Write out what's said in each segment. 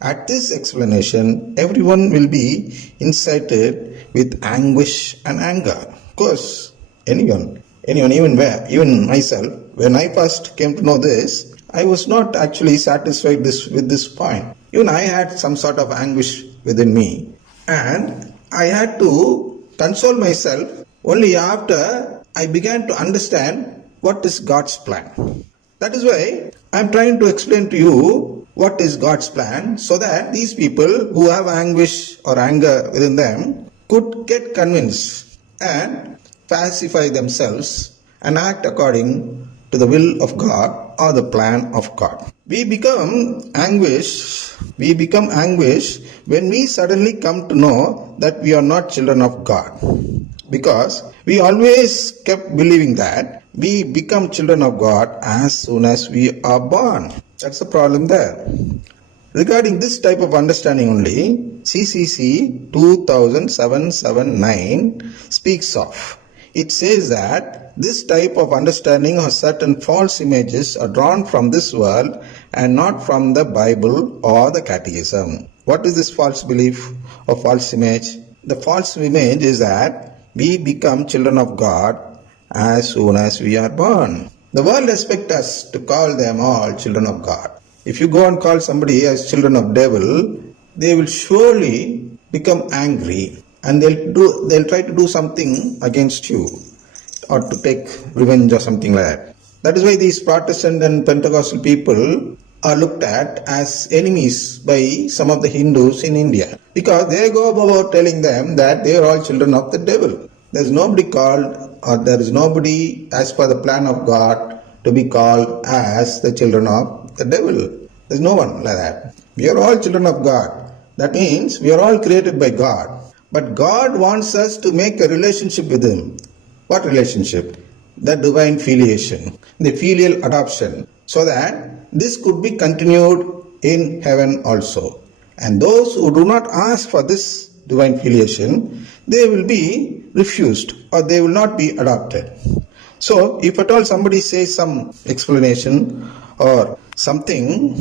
At this explanation, everyone will be incited with anguish and anger. Of course, anyone, even myself, when I first came to know this, I was not actually satisfied with this point. Even I had some sort of anguish within me, and I had to console myself only after I began to understand what is God's plan. That is why I am trying to explain to you what is God's plan, so that these people who have anguish or anger within them could get convinced and pacify themselves and act according to the will of God or the plan of God. We become anguish when we suddenly come to know that we are not children of God, because we always kept believing that we become children of God as soon as we are born. That's the problem there. Regarding this type of understanding only, CCC 2779 speaks of. It says that this type of understanding or certain false images are drawn from this world and not from the Bible or the Catechism. What is this false belief or false image? The false image is that we become children of God as soon as we are born. The world expects us to call them all children of God. If you go and call somebody as children of devil, they will surely become angry and they'll try to do something against you or to take revenge or something like that. That is why these Protestant and Pentecostal people are looked at as enemies by some of the Hindus in India, because they go about telling them that they are all children of the devil. There is nobody called, or there is nobody as per the plan of God to be called as the children of the devil. There is no one like that. We are all children of God. That means we are all created by God. But God wants us to make a relationship with Him. What relationship? The divine filiation, the filial adoption, so that this could be continued in heaven also. And those who do not ask for this divine filiation, they will be refused or they will not be adopted. So, if at all somebody says some explanation or something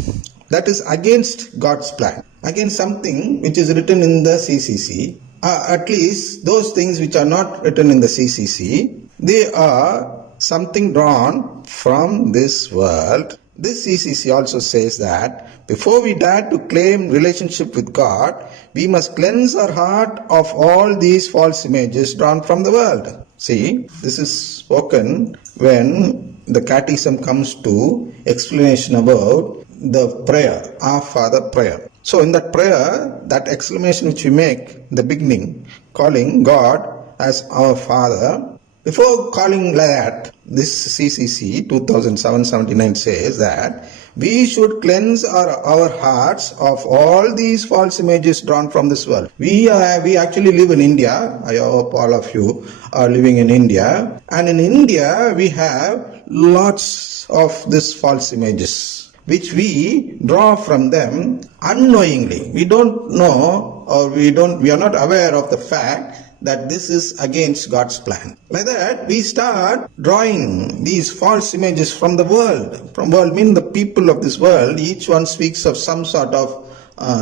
that is against God's plan, against something which is written in the CCC, at least those things which are not written in the CCC, they are something drawn from this world. This CCC also says that before we dare to claim relationship with God, we must cleanse our heart of all these false images drawn from the world. See, this is spoken when the Catechism comes to explanation about the prayer, Our Father prayer. So in that prayer, that exclamation which we make in the beginning, calling God as our Father, before calling like that, this CCC 2779 says that we should cleanse our hearts of all these false images drawn from this world. We actually live in India. I hope all of you are living in India. And in India, we have lots of these false images, which we draw from them unknowingly. We don't know, or we are not aware of the fact that this is against God's plan. Like that, we start drawing these false images from the world. From world means the people of this world, each one speaks of some sort of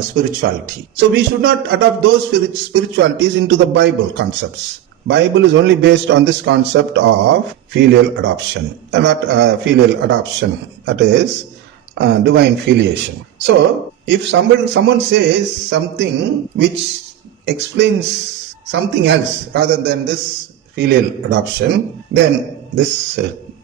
spirituality. So we should not adopt those spiritualities into the Bible concepts. Bible is only based on this concept of filial adoption, not filial adoption, that is divine filiation. So if someone says something which explains something else rather than this filial adoption, then this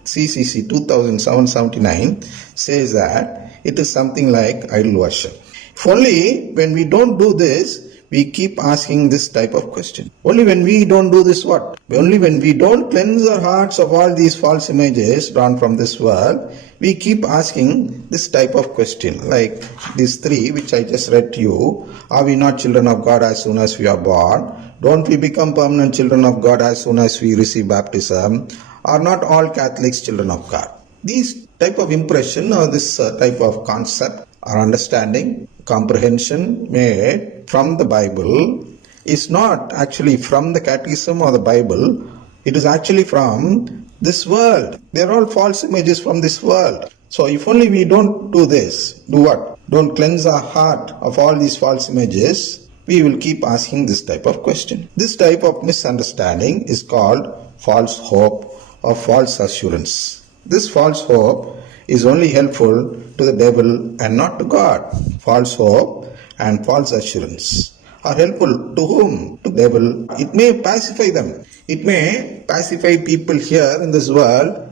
CCC 2779 says that it is something like idol worship. If only when we don't do this, we keep asking this type of question. Only when we don't do this, what? Only when we don't cleanse our hearts of all these false images drawn from this world, we keep asking this type of question, like these three which I just read to you. Are we not children of God as soon as we are born? Don't we become permanent children of God as soon as we receive baptism? Are not all Catholics children of God? These type of impression or this type of concept or understanding, comprehension made from the Bible is not actually from the Catechism or the Bible. It is actually from this world. They are all false images from this world. So if only we don't do this, do what? don't cleanse our heart of all these false images, we will keep asking this type of question. This type of misunderstanding is called false hope or false assurance. This false hope is only helpful to the devil and not to God. False hope and false assurance are helpful to whom? To the devil. It may pacify them. It may pacify people here in this world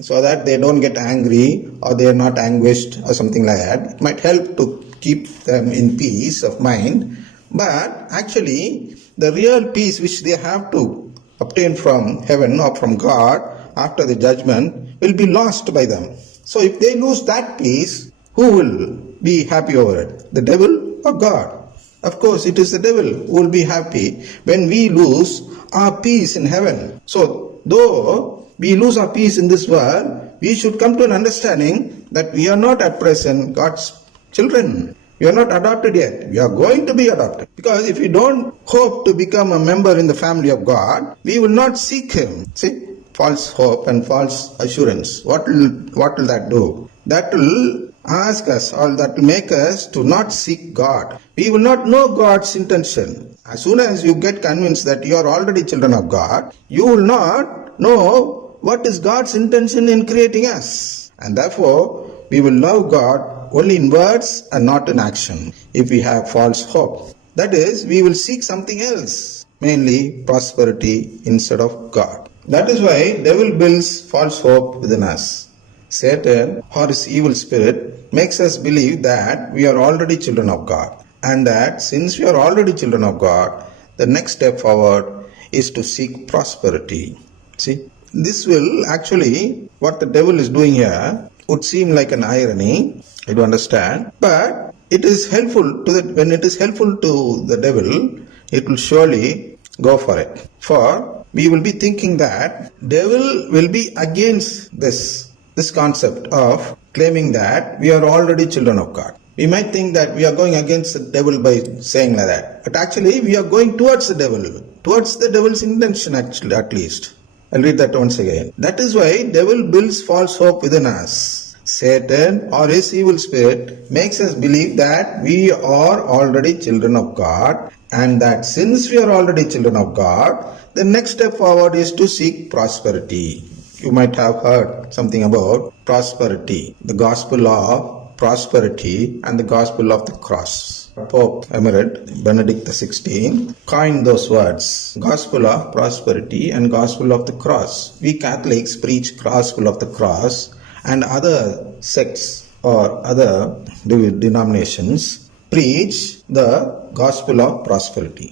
so that they don't get angry or they are not anguished or something like that. It might help to keep them in peace of mind. But actually, the real peace which they have to obtain from heaven or from God after the judgment will be lost by them. So if they lose that peace, who will be happy over it? The devil or God? Of course, it is the devil who will be happy when we lose our peace in heaven. So, though we lose our peace in this world, we should come to an understanding that we are not at present God's children. We are not adopted yet. We are going to be adopted. Because if we don't hope to become a member in the family of God, we will not seek Him. See? False hope and false assurance. What will that do? That will ask us, or that will make us to not seek God. We will not know God's intention. As soon as you get convinced that you are already children of God, you will not know what is God's intention in creating us. And therefore, we will love God only in words and not in action if we have false hope. That is, we will seek something else, mainly prosperity instead of God. That is why devil builds false hope within us. Satan or his evil spirit makes us believe that we are already children of God, and that since we are already children of God, the next step forward is to seek prosperity. See, this will actually, what the devil is doing here would seem like an irony, I do understand, but it is helpful when it is helpful to the devil, it will surely go for it. For we will be thinking that devil will be against this concept of claiming that we are already children of God. We might think that we are going against the devil by saying like that. But actually we are going towards the devil's intention actually, at least. I'll read that once again. That is why devil builds false hope within us. Satan or his evil spirit makes us believe that we are already children of God, and that since we are already children of God, the next step forward is to seek prosperity. You might have heard something about prosperity, the gospel of prosperity and the gospel of the cross. Pope Emerit Benedict XVI coined those words, gospel of prosperity and gospel of the cross. We Catholics preach gospel of the cross, and other sects or other denominations preach the gospel of prosperity.